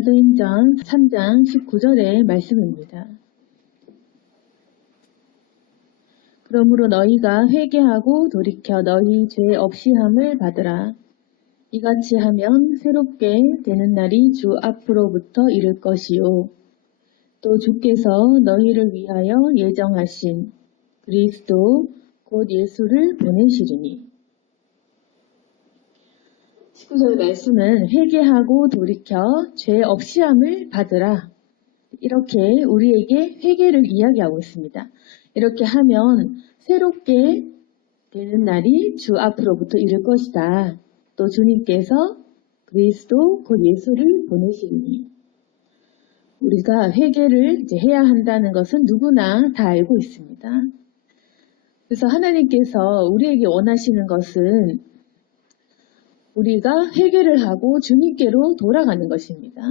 사도행전 3장 19절의 말씀입니다. 그러므로 너희가 회개하고 돌이켜 너희 죄 없이함을 받으라. 이같이 하면 새롭게 되는 날이 주 앞으로부터 이를 것이요. 또 주께서 너희를 위하여 예정하신 그리스도 곧 예수를 보내시리니. 19절 말씀은 회개하고 돌이켜 죄 없이함을 받으라. 이렇게 우리에게 회개를 이야기하고 있습니다. 이렇게 하면 새롭게 되는 날이 주 앞으로부터 이를 것이다. 또 주님께서 그리스도 곧 예수를 보내시니. 우리가 회개를 이제 해야 한다는 것은 누구나 다 알고 있습니다. 그래서 하나님께서 우리에게 원하시는 것은 우리가 회개를 하고 주님께로 돌아가는 것입니다.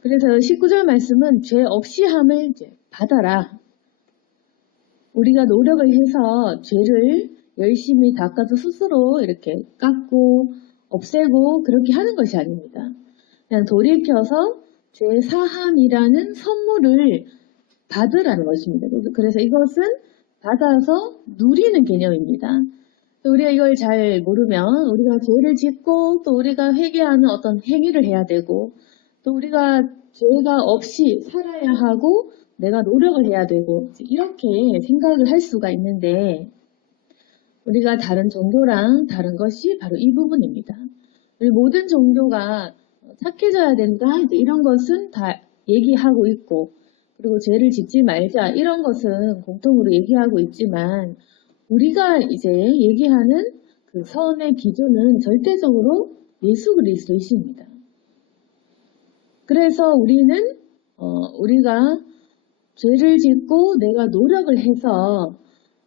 그래서 19절 말씀은 죄 없이 함을 받아라. 우리가 노력을 해서 죄를 열심히 닦아서 스스로 이렇게 깎고 없애고 그렇게 하는 것이 아닙니다. 그냥 돌이켜서 죄 사함이라는 선물을 받으라는 것입니다. 그래서 이것은 받아서 누리는 개념입니다. 우리가 이걸 잘 모르면 우리가 죄를 짓고 또 우리가 회개하는 어떤 행위를 해야 되고 또 우리가 죄가 없이 살아야 하고 내가 노력을 해야 되고 이렇게 생각을 할 수가 있는데 우리가 다른 종교랑 다른 것이 바로 이 부분입니다. 우리 모든 종교가 착해져야 된다 이런 것은 다 얘기하고 있고 그리고 죄를 짓지 말자 이런 것은 공통으로 얘기하고 있지만 우리가 이제 얘기하는 그 선의 기준은 절대적으로 예수 그리스도이십니다. 그래서 우리가 죄를 짓고 내가 노력을 해서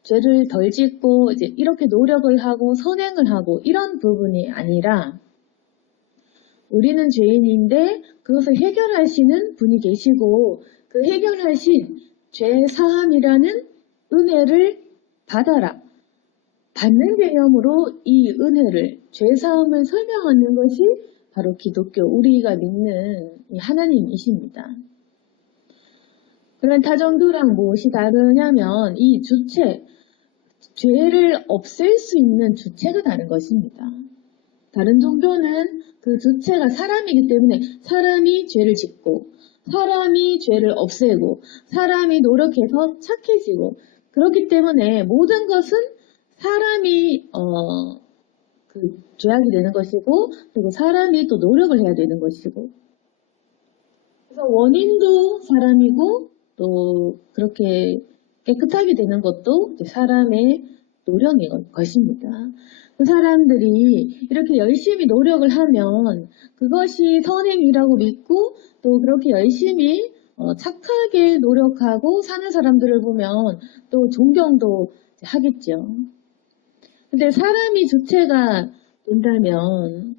죄를 덜 짓고 이제 이렇게 노력을 하고 선행을 하고 이런 부분이 아니라 우리는 죄인인데 그것을 해결하시는 분이 계시고 그 해결하신 죄 사함이라는 은혜를 받아라. 받는 개념으로 이 은혜를, 죄사함을 설명하는 것이 바로 기독교, 우리가 믿는 하나님이십니다. 그러면 타종교랑 무엇이 다르냐면 이 주체, 죄를 없앨 수 있는 주체가 다른 것입니다. 다른 종교는 그 주체가 사람이기 때문에 사람이 죄를 짓고 사람이 죄를 없애고 사람이 노력해서 착해지고 그렇기 때문에 모든 것은 사람이 죄악이 되는 것이고 그리고 사람이 또 노력을 해야 되는 것이고 그래서 원인도 사람이고 또 그렇게 깨끗하게 되는 것도 사람의 노력인 것입니다. 그 사람들이 이렇게 열심히 노력을 하면 그것이 선행이라고 믿고 또 그렇게 열심히 착하게 노력하고 사는 사람들을 보면 또 존경도 하겠죠. 근데 사람이 주체가 된다면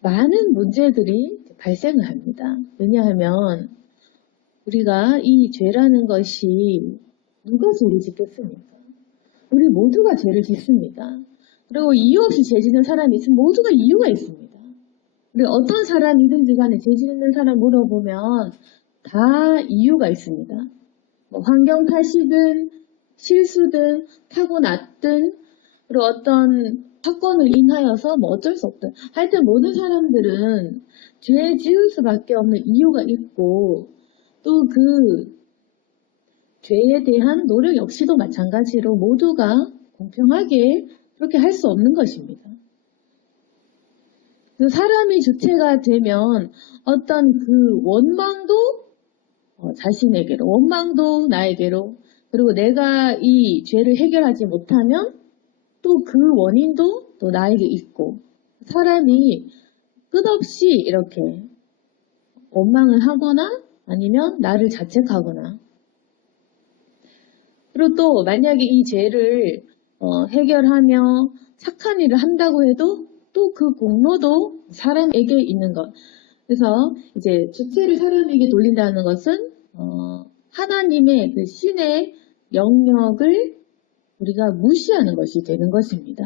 많은 문제들이 발생을 합니다. 왜냐하면 우리가 이 죄라는 것이 누가 죄를 짓겠습니까? 우리 모두가 죄를 짓습니다. 그리고 이유 없이 죄 짓는 사람이 있으면 모두가 이유가 있습니다. 우리 어떤 사람이든지 간에 죄 짓는 사람 물어보면 다 이유가 있습니다. 환경 탓이든 실수든 타고났든 그리고 어떤 사건을 인하여서 어쩔 수 없든 하여튼 모든 사람들은 죄 지을 수밖에 없는 이유가 있고 또 그 죄에 대한 노력 역시도 마찬가지로 모두가 공평하게 그렇게 할 수 없는 것입니다. 사람이 주체가 되면 어떤 그 원망도 자신에게로, 원망도 나에게로, 그리고 내가 이 죄를 해결하지 못하면 또 그 원인도 또 나에게 있고, 사람이 끝없이 이렇게 원망을 하거나 아니면 나를 자책하거나, 그리고 또 만약에 이 죄를 해결하며 착한 일을 한다고 해도 또 그 공로도 사람에게 있는 것. 그래서 이제 주체를 사람에게 돌린다는 것은 하나님의 그 신의 영역을 우리가 무시하는 것이 되는 것입니다.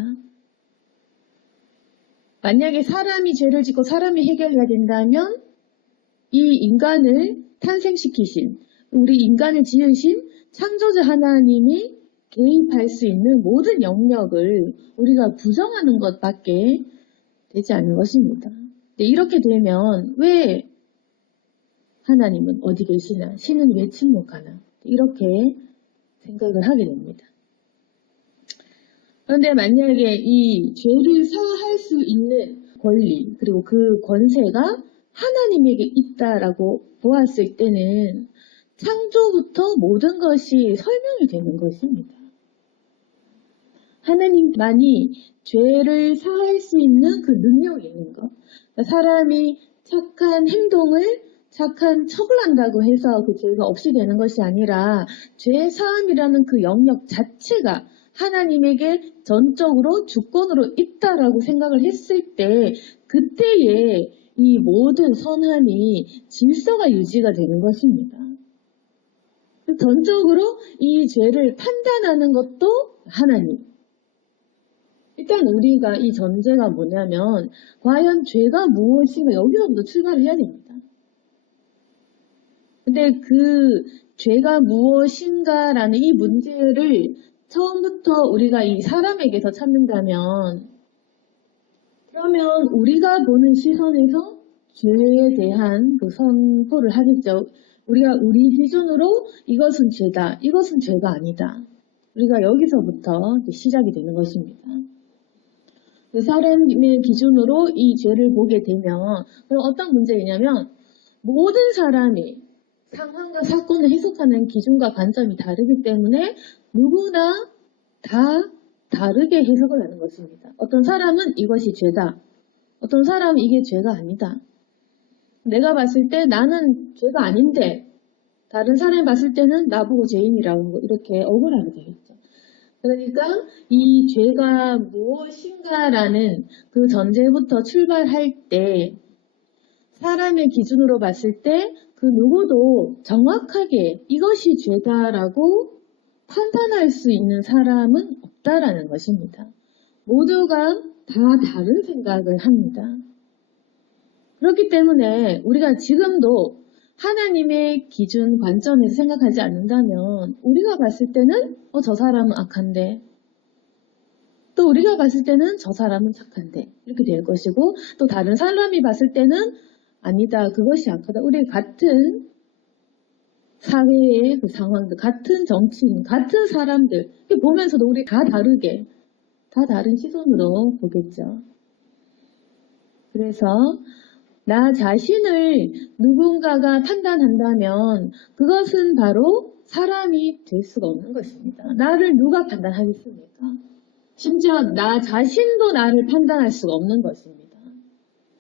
만약에 사람이 죄를 짓고 사람이 해결해야 된다면 이 인간을 탄생시키신, 우리 인간을 지으신 창조주 하나님이 개입할 수 있는 모든 영역을 우리가 부정하는 것밖에 되지 않는 것입니다. 이렇게 되면 왜 하나님은 어디 계시나, 신은 왜 침묵하나, 이렇게 생각을 하게 됩니다. 그런데 만약에 이 죄를 사할 수 있는 권리, 그리고 그 권세가 하나님에게 있다라고 보았을 때는 창조부터 모든 것이 설명이 되는 것입니다. 하나님만이 죄를 사할 수 있는 그 능력이 있는 것. 사람이 착한 행동을 착한 척을 한다고 해서 그 죄가 없이 되는 것이 아니라 죄 사함이라는 그 영역 자체가 하나님에게 전적으로 주권으로 있다라고 생각을 했을 때 그때에 이 모든 선함이 질서가 유지가 되는 것입니다. 전적으로 이 죄를 판단하는 것도 하나님. 일단 우리가 이 전제가 뭐냐면 과연 죄가 무엇인가 여기서부터 출발을 해야 됩니다. 근데 그 죄가 무엇인가라는 이 문제를 처음부터 우리가 이 사람에게서 찾는다면 그러면 우리가 보는 시선에서 죄에 대한 그 선포를 하겠죠. 우리가 우리 기준으로 이것은 죄다, 이것은 죄가 아니다. 우리가 여기서부터 시작이 되는 것입니다. 사람의 기준으로 이 죄를 보게 되면 그럼 어떤 문제이냐면 모든 사람이 상황과 사건을 해석하는 기준과 관점이 다르기 때문에 누구나 다 다르게 해석을 하는 것입니다. 어떤 사람은 이것이 죄다. 어떤 사람은 이게 죄가 아니다. 내가 봤을 때 나는 죄가 아닌데 다른 사람이 봤을 때는 나보고 죄인이라고 이렇게 억울하게 되겠죠. 그러니까 이 죄가 무엇인가라는 그 전제부터 출발할 때 사람의 기준으로 봤을 때 그 누구도 정확하게 이것이 죄다라고 판단할 수 있는 사람은 없다라는 것입니다. 모두가 다 다른 생각을 합니다. 그렇기 때문에 우리가 지금도 하나님의 기준 관점에서 생각하지 않는다면 우리가 봤을 때는 저 사람은 악한데 또 우리가 봤을 때는 저 사람은 착한데 이렇게 될 것이고 또 다른 사람이 봤을 때는 아니다 그것이 악하다. 우리 같은 사회의 그 상황들, 같은 정치인, 같은 사람들 보면서도 우리 다 다르게 다 다른 시선으로 보겠죠. 그래서 나 자신을 누군가가 판단한다면 그것은 바로 사람이 될 수가 없는 것입니다. 나를 누가 판단하겠습니까? 심지어 나 자신도 나를 판단할 수가 없는 것입니다.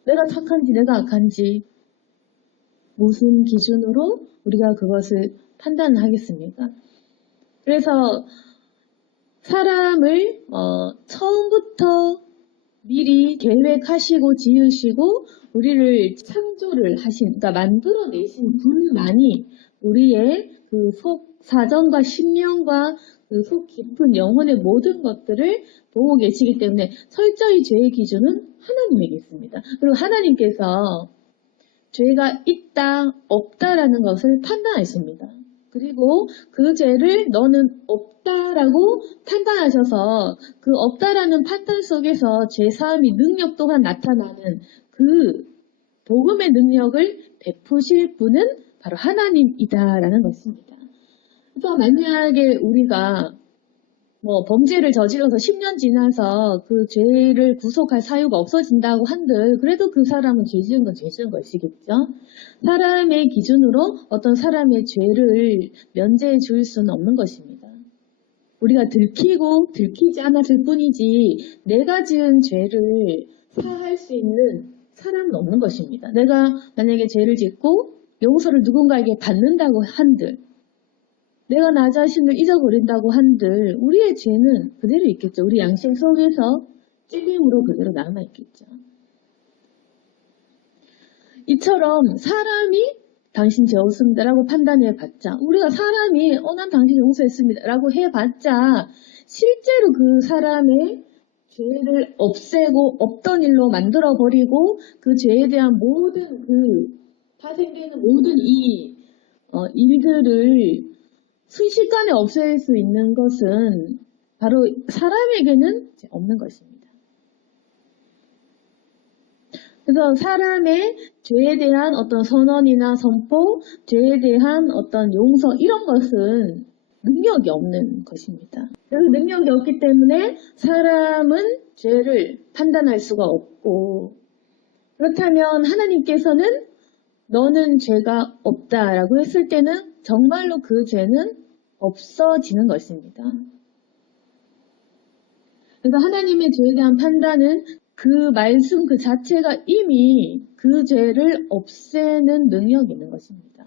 내가 착한지 내가 악한지 무슨 기준으로 우리가 그것을 판단하겠습니까? 그래서 사람을 처음부터 미리 계획하시고 지으시고 우리를 창조를 하신, 그러니까 만들어내신 분만이 우리의 그 속 사정과 심령과 그 속 깊은 영혼의 모든 것들을 보고 계시기 때문에 철저히 죄의 기준은 하나님에게 있습니다. 그리고 하나님께서 죄가 있다, 없다라는 것을 판단하십니다. 그리고 그 죄를 너는 없다라고 판단하셔서 그 없다라는 판단 속에서 죄 사함이 능력 또한 나타나는 그 복음의 능력을 베푸실 분은 바로 하나님이다라는 것입니다. 그래서 만약에 우리가 범죄를 저질러서 10년 지나서 그 죄를 구속할 사유가 없어진다고 한들 그래도 그 사람은 죄 지은 건 죄 지은 것이겠죠. 사람의 기준으로 어떤 사람의 죄를 면제해 줄 수는 없는 것입니다. 우리가 들키고 들키지 않았을 뿐이지 내가 지은 죄를 사할 수 있는 사람은 없는 것입니다. 내가 만약에 죄를 짓고 용서를 누군가에게 받는다고 한들 내가 나 자신을 잊어버린다고 한들 우리의 죄는 그대로 있겠죠. 우리 양심 속에서 찔림으로 그대로 남아있겠죠. 이처럼 사람이 당신 죄 없습니다 라고 판단해봤자 우리가 사람이 난 당신 용서했습니다 라고 해봤자 실제로 그 사람의 죄를 없애고 없던 일로 만들어버리고 그 죄에 대한 모든 파생되는 모든 일들을 순식간에 없앨 수 있는 것은 바로 사람에게는 없는 것입니다. 그래서 사람의 죄에 대한 어떤 선언이나 선포, 죄에 대한 어떤 용서 이런 것은 능력이 없는 것입니다. 그래서 능력이 없기 때문에 사람은 죄를 판단할 수가 없고, 그렇다면 하나님께서는 너는 죄가 없다라고 했을 때는 정말로 그 죄는 없어지는 것입니다. 그래서 하나님의 죄에 대한 판단은 그 말씀 그 자체가 이미 그 죄를 없애는 능력이 있는 것입니다.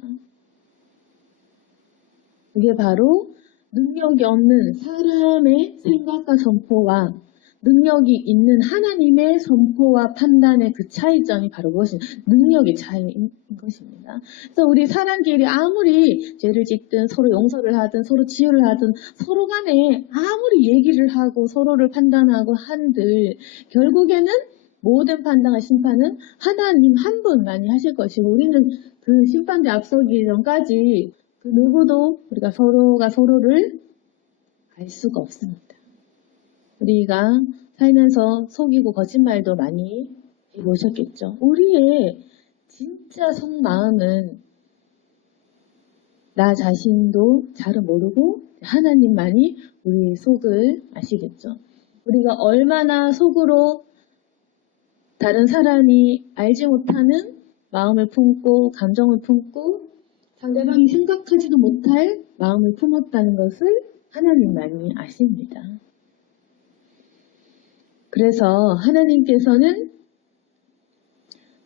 이게 바로 능력이 없는 사람의 생각과 선포와 능력이 있는 하나님의 선포와 판단의 그 차이점이 바로 그것입니다. 능력의 차이인 것입니다. 그래서 우리 사람끼리 아무리 죄를 짓든 서로 용서를 하든 서로 치유를 하든 서로 간에 아무리 얘기를 하고 서로를 판단하고 한들 결국에는 모든 판단과 심판은 하나님 한 분만이 하실 것이고 우리는 그 심판대 앞서기 전까지 그 누구도 우리가 서로가 서로를 알 수가 없습니다. 우리가 살면서 속이고 거짓말도 많이 해보셨겠죠. 우리의 진짜 속마음은 나 자신도 잘 모르고 하나님만이 우리의 속을 아시겠죠. 우리가 얼마나 속으로 다른 사람이 알지 못하는 마음을 품고 감정을 품고 상대방이 생각하지도 못할 마음을 품었다는 것을 하나님만이 아십니다. 그래서 하나님께서는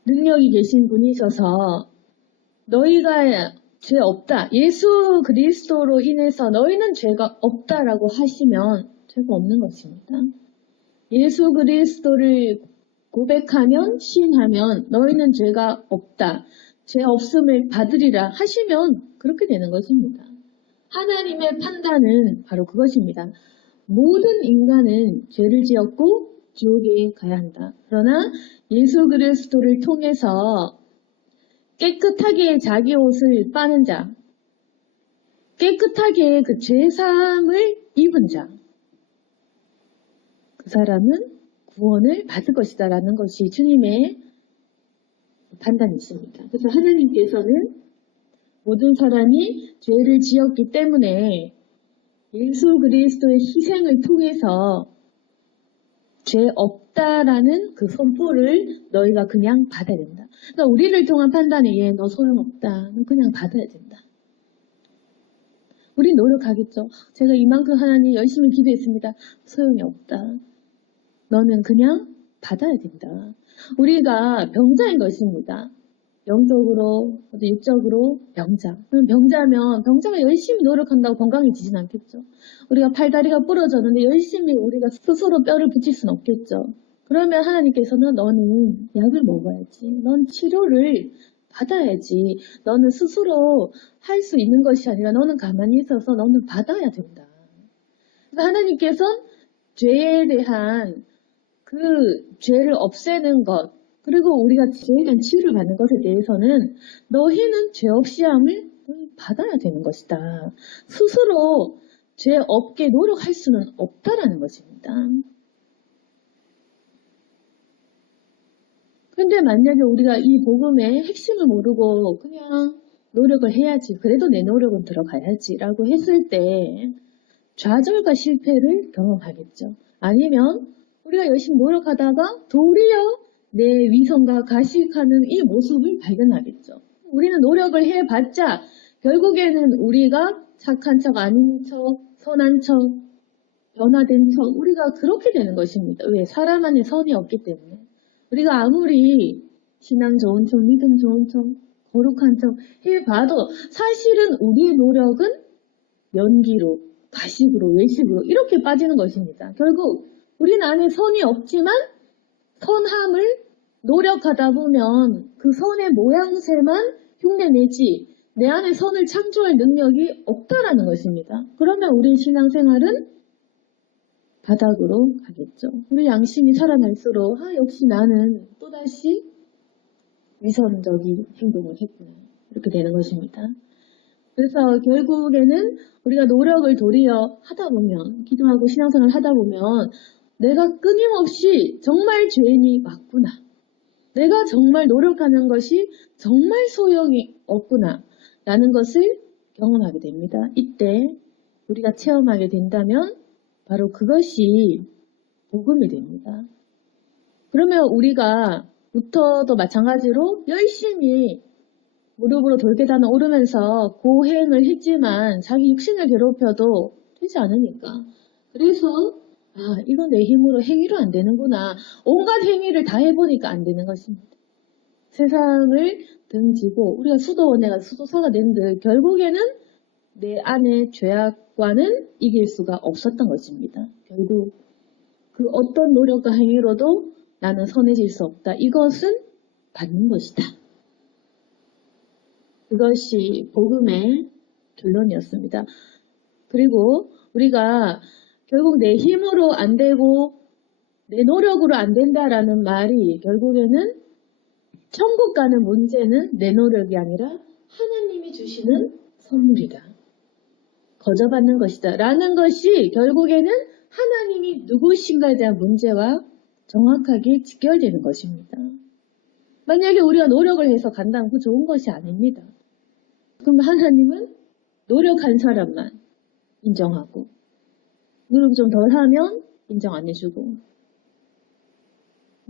능력이 계신 분이셔서 너희가 죄 없다. 예수 그리스도로 인해서 너희는 죄가 없다라고 하시면 죄가 없는 것입니다. 예수 그리스도를 고백하면 시인하면 너희는 죄가 없다. 죄 없음을 받으리라 하시면 그렇게 되는 것입니다. 하나님의 판단은 바로 그것입니다. 모든 인간은 죄를 지었고 지옥에 가야 한다. 그러나 예수 그리스도를 통해서 깨끗하게 자기 옷을 빠는 자, 깨끗하게 그 죄사함을 입은 자, 그 사람은 구원을 받을 것이다 라는 것이 주님의 판단이십니다. 그래서 하나님께서는 모든 사람이 죄를 지었기 때문에 예수 그리스도의 희생을 통해서 죄 없다라는 그 선포를 너희가 그냥 받아야 된다. 그러니까 우리를 통한 판단에 얘 너 소용없다. 너 그냥 받아야 된다. 우리 노력하겠죠. 제가 이만큼 하나님 열심히 기도했습니다. 소용이 없다. 너는 그냥 받아야 된다. 우리가 병자인 것입니다. 영적으로, 육적으로 병자. 그럼 병자면 병자가 열심히 노력한다고 건강해지진 않겠죠. 우리가 팔다리가 부러졌는데 열심히 우리가 스스로 뼈를 붙일 수는 없겠죠. 그러면 하나님께서는 너는 약을 먹어야지. 넌 치료를 받아야지. 너는 스스로 할 수 있는 것이 아니라 너는 가만히 있어서 너는 받아야 된다. 그래서 하나님께서는 죄에 대한 그 죄를 없애는 것, 그리고 우리가 죄에 대한 치유를 받는 것에 대해서는 너희는 죄 없이 함을 받아야 되는 것이다. 스스로 죄 없게 노력할 수는 없다라는 것입니다. 그런데 만약에 우리가 이 복음의 핵심을 모르고 그냥 노력을 해야지, 그래도 내 노력은 들어가야지 라고 했을 때 좌절과 실패를 경험하겠죠. 아니면 우리가 열심히 노력하다가 도리어 내 위선과 가식하는 이 모습을 발견하겠죠. 우리는 노력을 해봤자 결국에는 우리가 착한 척, 아닌 척, 선한 척, 변화된 척, 우리가 그렇게 되는 것입니다. 왜? 사람 안에 선이 없기 때문에. 우리가 아무리 신앙 좋은 척, 믿음 좋은 척, 거룩한 척 해봐도 사실은 우리의 노력은 연기로, 가식으로, 외식으로 이렇게 빠지는 것입니다. 결국 우리는 안에 선이 없지만 선함을 노력하다 보면 그 선의 모양새만 흉내내지 내 안에 선을 창조할 능력이 없다라는 것입니다. 그러면 우리 신앙생활은 바닥으로 가겠죠. 우리 양심이 살아날수록 역시 나는 또다시 위선적인 행동을 했구나. 이렇게 되는 것입니다. 그래서 결국에는 우리가 노력을 도리어 하다 보면, 기도하고 신앙생활을 하다 보면 내가 끊임없이 정말 죄인이 맞구나. 내가 정말 노력하는 것이 정말 소용이 없구나. 라는 것을 경험하게 됩니다. 이때 우리가 체험하게 된다면 바로 그것이 복음이 됩니다. 그러면 우리가 부터도 마찬가지로 열심히 무릎으로 돌계단을 오르면서 고행을 했지만 자기 육신을 괴롭혀도 되지 않으니까. 그래서 이건 내 힘으로 행위로 안 되는구나. 온갖 행위를 다 해보니까 안 되는 것입니다. 세상을 등지고 우리가 수도원에 가서 수도사가 된들 결국에는 내 안의 죄악과는 이길 수가 없었던 것입니다. 결국 그 어떤 노력과 행위로도 나는 선해질 수 없다. 이것은 받는 것이다. 그것이 복음의 결론이었습니다. 그리고 우리가 결국 내 힘으로 안 되고 내 노력으로 안 된다라는 말이 결국에는 천국 가는 문제는 내 노력이 아니라 하나님이 주시는 선물이다. 거저받는 것이다. 라는 것이 결국에는 하나님이 누구신가에 대한 문제와 정확하게 직결되는 것입니다. 만약에 우리가 노력을 해서 간다면 그 좋은 것이 아닙니다. 그럼 하나님은 노력한 사람만 인정하고 노력 좀 덜 하면 인정 안 해주고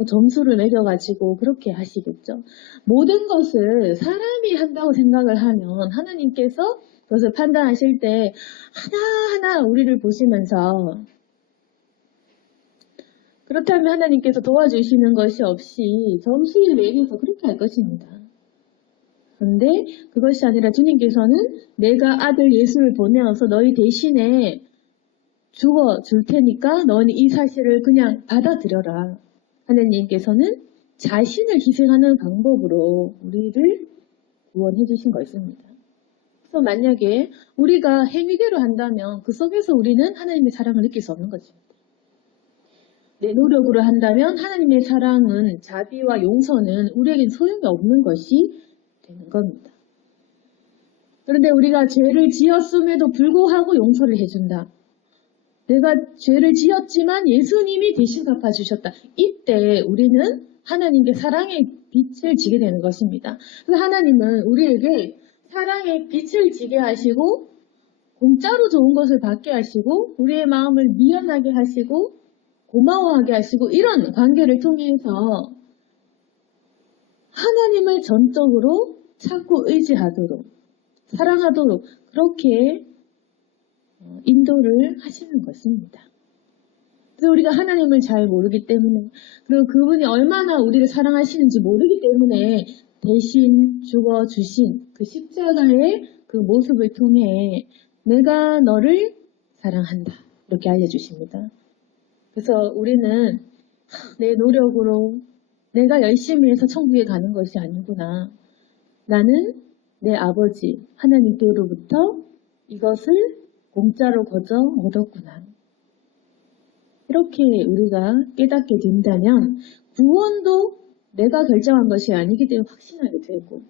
점수를 매겨가지고 그렇게 하시겠죠. 모든 것을 사람이 한다고 생각을 하면 하나님께서 그것을 판단하실 때 하나하나 우리를 보시면서 그렇다면 하나님께서 도와주시는 것이 없이 점수를 매겨서 그렇게 할 것입니다. 그런데 그것이 아니라 주님께서는 내가 아들 예수를 보내어서 너희 대신에 죽어줄 테니까 너는 이 사실을 그냥 받아들여라. 하나님께서는 자신을 희생하는 방법으로 우리를 구원해 주신 것입니다. 그래서 만약에 우리가 행위대로 한다면 그 속에서 우리는 하나님의 사랑을 느낄 수 없는 것입니다. 내 노력으로 한다면 하나님의 사랑은 자비와 용서는 우리에겐 소용이 없는 것이 되는 겁니다. 그런데 우리가 죄를 지었음에도 불구하고 용서를 해준다. 내가 죄를 지었지만 예수님이 대신 갚아주셨다. 이때 우리는 하나님께 사랑의 빛을 지게 되는 것입니다. 그래서 하나님은 우리에게 사랑의 빛을 지게 하시고 공짜로 좋은 것을 받게 하시고 우리의 마음을 미안하게 하시고 고마워하게 하시고 이런 관계를 통해서 하나님을 전적으로 찾고 의지하도록 사랑하도록 그렇게 인도를 하시는 것입니다. 그래서 우리가 하나님을 잘 모르기 때문에 그리고 그분이 얼마나 우리를 사랑하시는지 모르기 때문에 대신 죽어주신 그 십자가의 그 모습을 통해 내가 너를 사랑한다 이렇게 알려주십니다. 그래서 우리는 내 노력으로 내가 열심히 해서 천국에 가는 것이 아니구나. 나는 내 아버지 하나님께로부터 이것을 공짜로 거저 얻었구나. 이렇게 우리가 깨닫게 된다면 구원도 내가 결정한 것이 아니기 때문에 확신하게 되고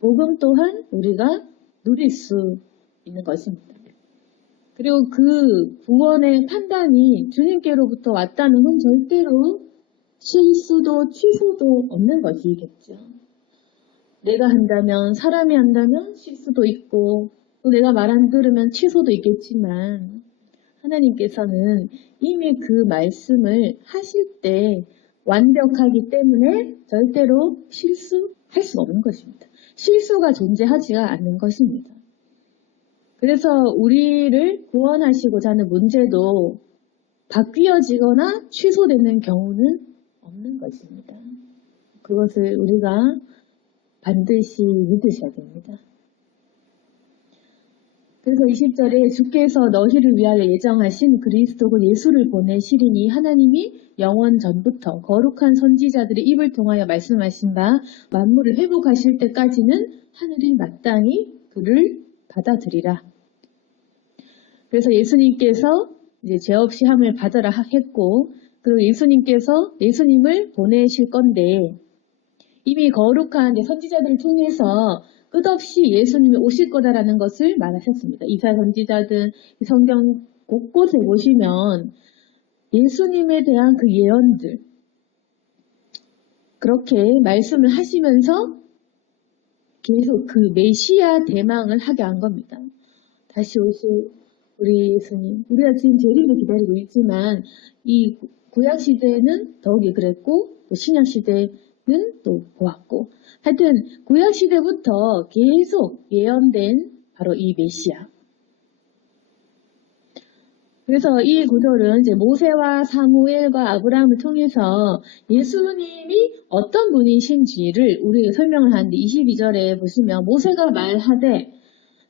복음 또한 우리가 누릴 수 있는 것입니다. 그리고 그 구원의 판단이 주님께로부터 왔다는 건 절대로 실수도 취소도 없는 것이겠죠. 내가 한다면 사람이 한다면 실수도 있고 또 내가 말 안 들으면 취소도 있겠지만 하나님께서는 이미 그 말씀을 하실 때 완벽하기 때문에 절대로 실수할 수 없는 것입니다. 실수가 존재하지가 않는 것입니다. 그래서 우리를 구원하시고자 하는 문제도 바뀌어지거나 취소되는 경우는 없는 것입니다. 그것을 우리가 반드시 믿으셔야 됩니다. 그래서 20절에 주께서 너희를 위하여 예정하신 그리스도 곧 예수를 보내시리니 하나님이 영원 전부터 거룩한 선지자들의 입을 통하여 말씀하신 바 만물을 회복하실 때까지는 하늘이 마땅히 그를 받아들이라. 그래서 예수님께서 이제 죄 없이 함을 받아라 했고, 그리고 예수님을 보내실 건데, 이미 거룩한 선지자들을 통해서 끝없이 예수님이 오실 거다라는 것을 말하셨습니다. 이사야 선지자든 성경 곳곳에 보시면 예수님에 대한 그 예언들, 그렇게 말씀을 하시면서 계속 그 메시아 대망을 하게 한 겁니다. 다시 오실 우리 예수님. 우리가 지금 재림을 기다리고 있지만 이 구약 시대는 더욱이 그랬고 신약 시대는 또 보았고, 하여튼 구약 시대부터 계속 예언된 바로 이 메시아. 그래서 이 구절은 이제 모세와 사무엘과 아브라함을 통해서 예수님이 어떤 분이신지를 우리에게 설명을 하는데, 22절에 보시면 모세가 말하되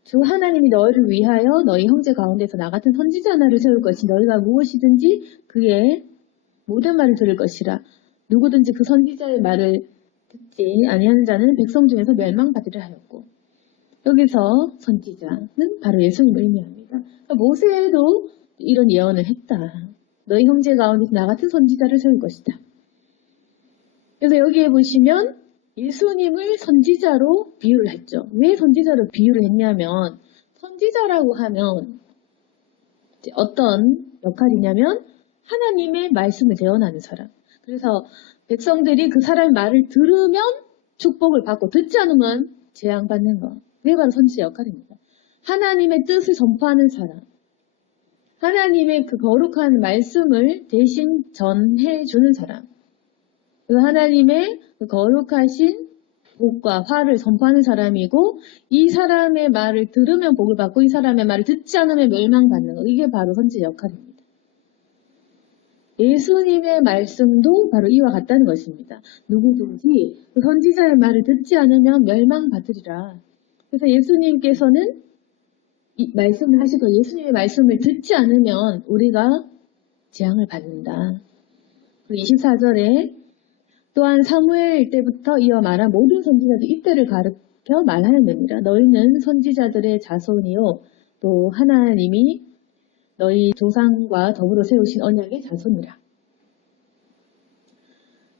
주 하나님이 너희를 위하여 너희 형제 가운데서 나 같은 선지자 하나를 세울 것이 너희가 무엇이든지 그의 모든 말을 들을 것이라. 누구든지 그 선지자의 말을 듣지 아니하는 자는 백성 중에서 멸망받으리라 하였고, 여기서 선지자는 바로 예수님을 의미합니다. 그러니까 모세도 이런 예언을 했다. 너희 형제 가운데서 나 같은 선지자를 세울 것이다. 그래서 여기에 보시면 예수님을 선지자로 비유를 했죠. 왜 선지자로 비유를 했냐면, 선지자라고 하면 어떤 역할이냐면 하나님의 말씀을 재현하는 사람. 그래서 백성들이 그 사람의 말을 들으면 축복을 받고 듣지 않으면 재앙받는 것. 그게 바로 선지자 역할입니다. 하나님의 뜻을 전파하는 사람. 하나님의 그 거룩한 말씀을 대신 전해주는 사람. 하나님의 그 거룩하신 복과 화를 선포하는 사람이고, 이 사람의 말을 들으면 복을 받고 이 사람의 말을 듣지 않으면 멸망받는 것. 이게 바로 선지자 역할입니다. 예수님의 말씀도 바로 이와 같다는 것입니다. 누구든지 그 선지자의 말을 듣지 않으면 멸망받으리라. 그래서 예수님께서는 이 말씀을 하시고 예수님의 말씀을 듣지 않으면 우리가 재앙을 받는다. 24절에 또한 사무엘 때부터 이어 말한 모든 선지자들 이때를 가르쳐 말하였느니라. 너희는 선지자들의 자손이요 또 하나님이 너희 조상과 더불어 세우신 언약의 자손이라.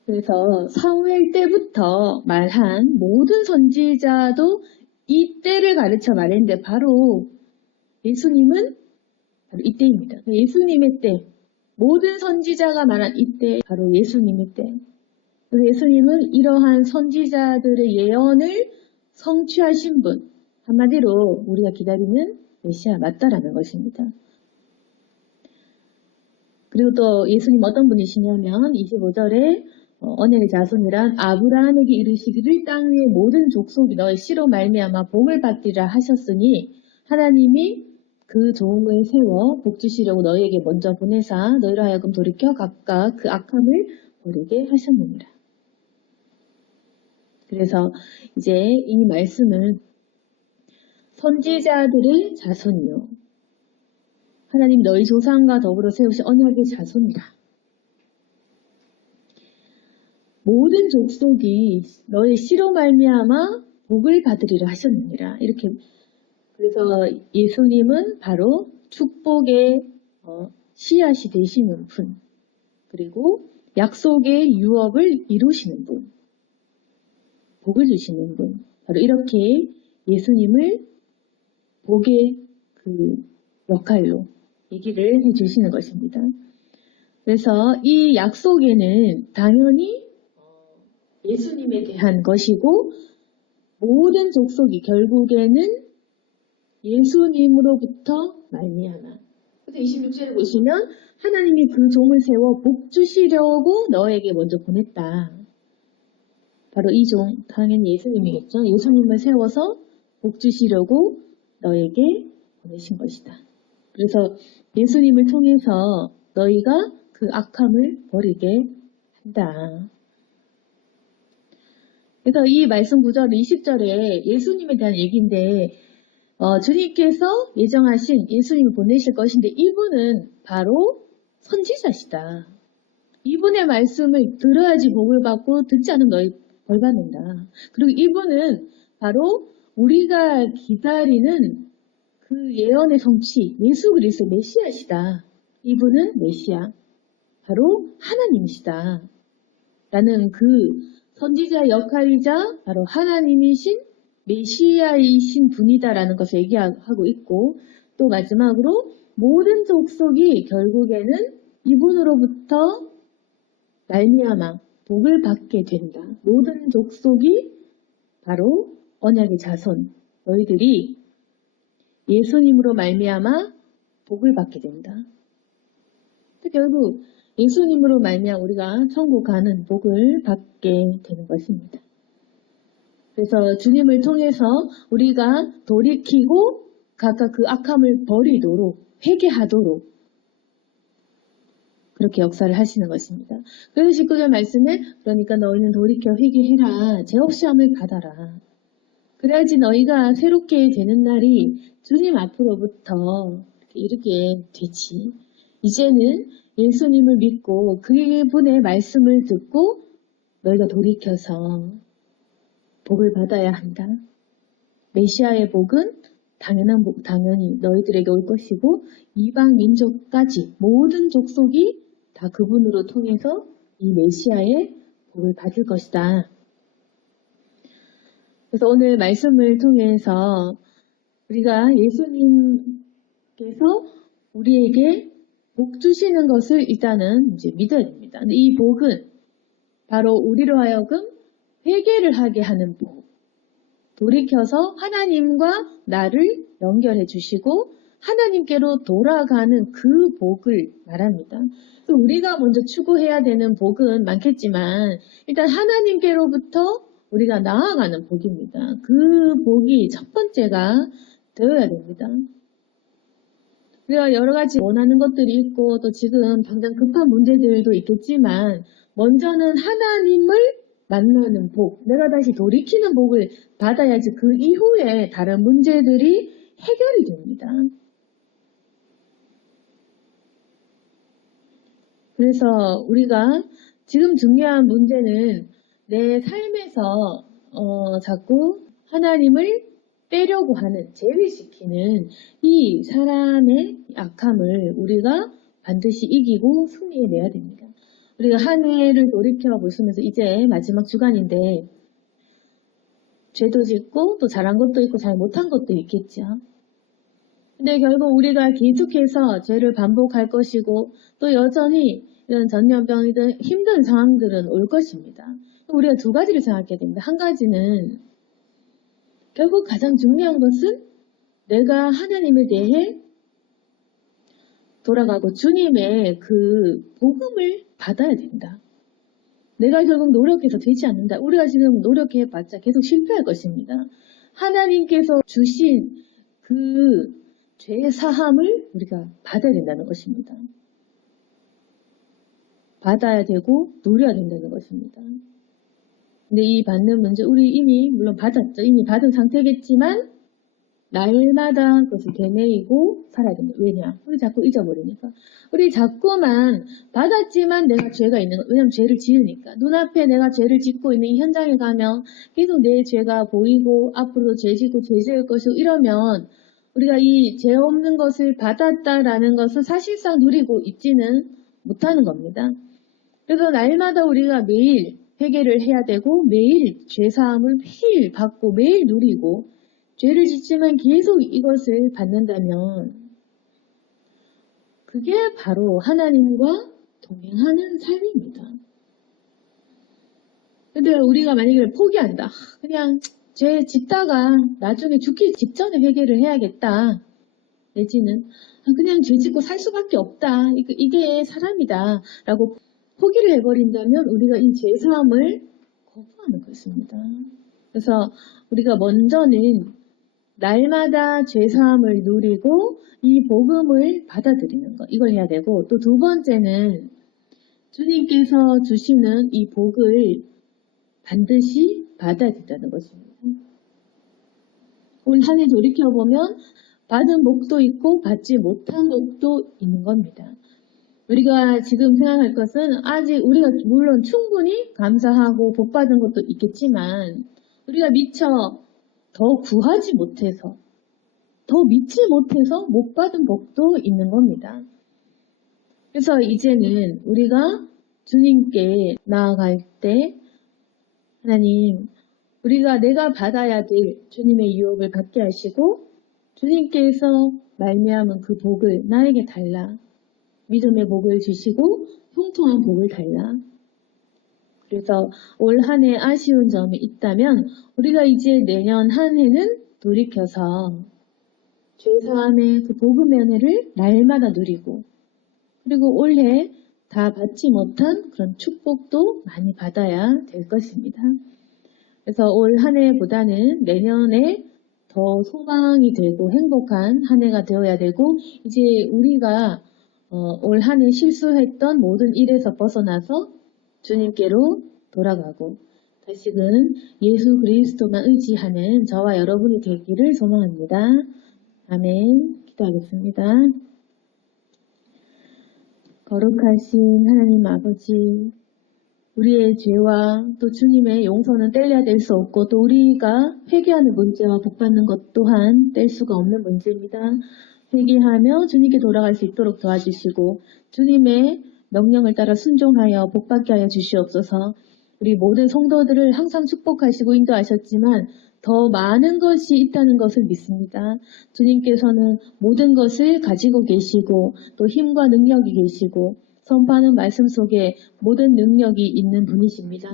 그래서 사무엘 때부터 말한 모든 선지자도 이 때를 가르쳐 말했는데, 바로 예수님은 바로 이때입니다. 예수님의 때, 모든 선지자가 말한 이때, 바로 예수님의 때. 예수님은 이러한 선지자들의 예언을 성취하신 분, 한마디로 우리가 기다리는 메시아 맞다라는 것입니다. 그리고 또 예수님 어떤 분이시냐면 25절에 언약의 자손이란 아브라함에게 이르시기를 땅 위의 모든 족속이 너의 씨로 말미암아 복을 받리라 하셨으니 하나님이 그 종을 세워 복 주시려고 너희에게 먼저 보내사 너희로 하여금 돌이켜 각각 그 악함을 버리게 하셨느니라. 그래서 이제 이 말씀은 선지자들의 자손이요 하나님 너희 조상과 더불어 세우신 언약의 자손이라. 모든 족속이 너의 씨로 말미암아 복을 받으리라 하셨느니라. 이렇게, 그래서 예수님은 바로 축복의 씨앗이 되시는 분, 그리고 약속의 유업을 이루시는 분, 복을 주시는 분, 바로 이렇게 예수님을 복의 그 역할로 얘기를 해주시는 것입니다. 그래서 이 약속에는 당연히 예수님에 대한 것이고, 모든 족속이 결국에는 예수님으로부터 말미암아. 그래서 26절에 보시면 하나님이 그 종을 세워 복 주시려고 너에게 먼저 보냈다. 바로 이 종, 당연히 예수님이겠죠. 예수님을 세워서 복 주시려고 너에게 보내신 것이다. 그래서 예수님을 통해서 너희가 그 악함을 버리게 한다. 그래서 이 말씀 구절 20절에 예수님에 대한 얘기인데, 주님께서 예정하신 예수님을 보내실 것인데, 이분은 바로 선지자시다. 이분의 말씀을 들어야지 복을 받고 듣지 않으면 너희 벌 받는다. 그리고 이분은 바로 우리가 기다리는 그 예언의 성취, 예수 그리스도 메시아시다. 이분은 메시아, 바로 하나님이시다. 라는 그 선지자 역할이자 바로 하나님이신 메시아이신 분이다라는 것을 얘기하고 있고, 또 마지막으로 모든 족속이 결국에는 이분으로부터 말미암아 복을 받게 된다. 모든 족속이 바로 언약의 자손, 너희들이 예수님으로 말미암아 복을 받게 된다. 결국 예수님으로 말미암아 우리가 천국 가는 복을 받게 되는 것입니다. 그래서 주님을 통해서 우리가 돌이키고 각각 그 악함을 버리도록, 회개하도록 그렇게 역사를 하시는 것입니다. 그래서 19절 말씀에 그러니까 너희는 돌이켜 회개해라. 죄 없이 함을 받아라. 그래야지 너희가 새롭게 되는 날이 주님 앞으로부터 이르게 되지. 이제는 예수님을 믿고 그분의 말씀을 듣고 너희가 돌이켜서 복을 받아야 한다. 메시아의 복은 당연한 복, 당연히 너희들에게 올 것이고 이방 민족까지 모든 족속이 다 그분으로 통해서 이 메시아의 복을 받을 것이다. 그래서 오늘 말씀을 통해서 우리가 예수님께서 우리에게 복 주시는 것을 일단은 이제 믿어야 됩니다. 근데 이 복은 바로 우리로 하여금 회개를 하게 하는 복. 돌이켜서 하나님과 나를 연결해 주시고 하나님께로 돌아가는 그 복을 말합니다. 우리가 먼저 추구해야 되는 복은 많겠지만 일단 하나님께로부터 우리가 나아가는 복입니다. 그 복이 첫 번째가 되어야 됩니다. 우리가 여러 가지 원하는 것들이 있고 또 지금 당장 급한 문제들도 있겠지만 먼저는 하나님을 만나는 복, 내가 다시 돌이키는 복을 받아야지 그 이후에 다른 문제들이 해결이 됩니다. 그래서 우리가 지금 중요한 문제는 내 삶에서 자꾸 하나님을 빼려고 하는, 제외시키는 이 사람의 악함을 우리가 반드시 이기고 승리해내야 됩니다. 우리가 한 해를 돌이켜 보시면서 이제 마지막 주간인데 죄도 짓고 또 잘한 것도 있고 잘 못한 것도 있겠죠. 근데 결국 우리가 계속해서 죄를 반복할 것이고 또 여전히 이런 전염병이든 힘든 상황들은 올 것입니다. 우리가 두 가지를 생각해야 됩니다. 한 가지는 결국 가장 중요한 것은 내가 하나님에 대해 돌아가고 주님의 그 복음을 받아야 된다. 내가 결국 노력해서 되지 않는다. 우리가 지금 노력해봤자 계속 실패할 것입니다. 하나님께서 주신 그 죄의 사함을 우리가 받아야 된다는 것입니다. 받아야 되고 누려야 된다는 것입니다. 근데 이 받는 문제 우리 이미 물론 받았죠. 이미 받은 상태겠지만 날마다 그것을 되뇌이고 살아야 된다. 왜냐? 우리 자꾸 잊어버리니까. 우리 자꾸만 받았지만 내가 죄가 있는 거. 왜냐면 죄를 지으니까. 눈앞에 내가 죄를 짓고 있는 이 현장에 가면 계속 내 죄가 보이고 앞으로도 죄 짓고 죄 지을 것이고 이러면 우리가 이 죄 없는 것을 받았다라는 것을 사실상 누리고 있지는 못하는 겁니다. 그래서 날마다 우리가 매일 회개를 해야 되고 매일 죄사함을 매일 받고 매일 누리고 죄를 짓지만 계속 이것을 받는다면 그게 바로 하나님과 동행하는 삶입니다. 근데 우리가 만약에 포기한다. 그냥 죄 짓다가 나중에 죽기 직전에 회개를 해야겠다. 내지는 그냥 죄 짓고 살 수밖에 없다. 이게 사람이다. 라고 포기를 해버린다면 우리가 이 죄사함을 거부하는 것입니다. 그래서 우리가 먼저는 날마다 죄사함을 누리고 이 복음을 받아들이는 것. 이걸 해야 되고 또 두 번째는 주님께서 주시는 이 복을 반드시 받아야 된다는 것입니다. 올 한 해 돌이켜보면 받은 복도 있고 받지 못한 복도 있는 겁니다. 우리가 지금 생각할 것은 아직 우리가 물론 충분히 감사하고 복 받은 것도 있겠지만 우리가 미처 더 구하지 못해서 더 믿지 못해서 못 받은 복도 있는 겁니다. 그래서 이제는 우리가 주님께 나아갈 때 하나님, 내가 받아야 될 주님의 유업을 받게 하시고 주님께서 말미암은 그 복을 나에게 달라. 믿음의 복을 주시고 형통한 복을 달라. 그래서 올 한 해 아쉬운 점이 있다면 우리가 이제 내년 한 해는 돌이켜서 죄사함의 그 복음의 은혜를 날마다 누리고 그리고 올해 다 받지 못한 그런 축복도 많이 받아야 될 것입니다. 그래서 올 한 해보다는 내년에 더 소망이 되고 행복한 한 해가 되어야 되고 이제 우리가 올 한 해 실수했던 모든 일에서 벗어나서 주님께로 돌아가고 다시금 예수 그리스도만 의지하는 저와 여러분이 되기를 소망합니다. 아멘. 기도하겠습니다. 거룩하신 하나님 아버지, 우리의 죄와 또 주님의 용서는 뗄래야 뗄 수 없고 또 우리가 회개하는 문제와 복받는 것 또한 뗄 수가 없는 문제입니다. 회개하며 주님께 돌아갈 수 있도록 도와주시고 주님의 명령을 따라 순종하여 복받게 하여 주시옵소서. 우리 모든 성도들을 항상 축복하시고 인도하셨지만 더 많은 것이 있다는 것을 믿습니다. 주님께서는 모든 것을 가지고 계시고 또 힘과 능력이 계시고 선포하는 말씀 속에 모든 능력이 있는 분이십니다.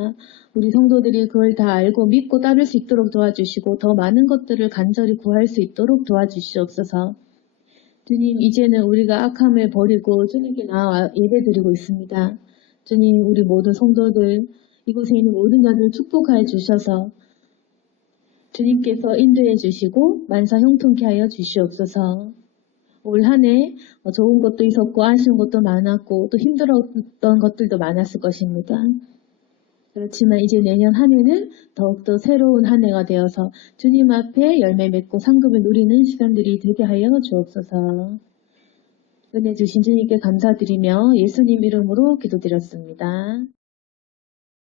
우리 성도들이 그걸 다 알고 믿고 따를 수 있도록 도와주시고 더 많은 것들을 간절히 구할 수 있도록 도와주시옵소서. 주님, 이제는 우리가 악함을 버리고 주님께 나와 예배드리고 있습니다. 주님, 우리 모든 성도들 이곳에 있는 모든 자들을 축복하여 주셔서 주님께서 인도해 주시고 만사 형통케 하여 주시옵소서. 올 한 해 좋은 것도 있었고 아쉬운 것도 많았고 또 힘들었던 것들도 많았을 것입니다. 그렇지만 이제 내년 한 해는 더욱더 새로운 한 해가 되어서 주님 앞에 열매 맺고 상급을 누리는 시간들이 되게 하여 주옵소서. 은혜 주신 주님께 감사드리며 예수님 이름으로 기도드렸습니다.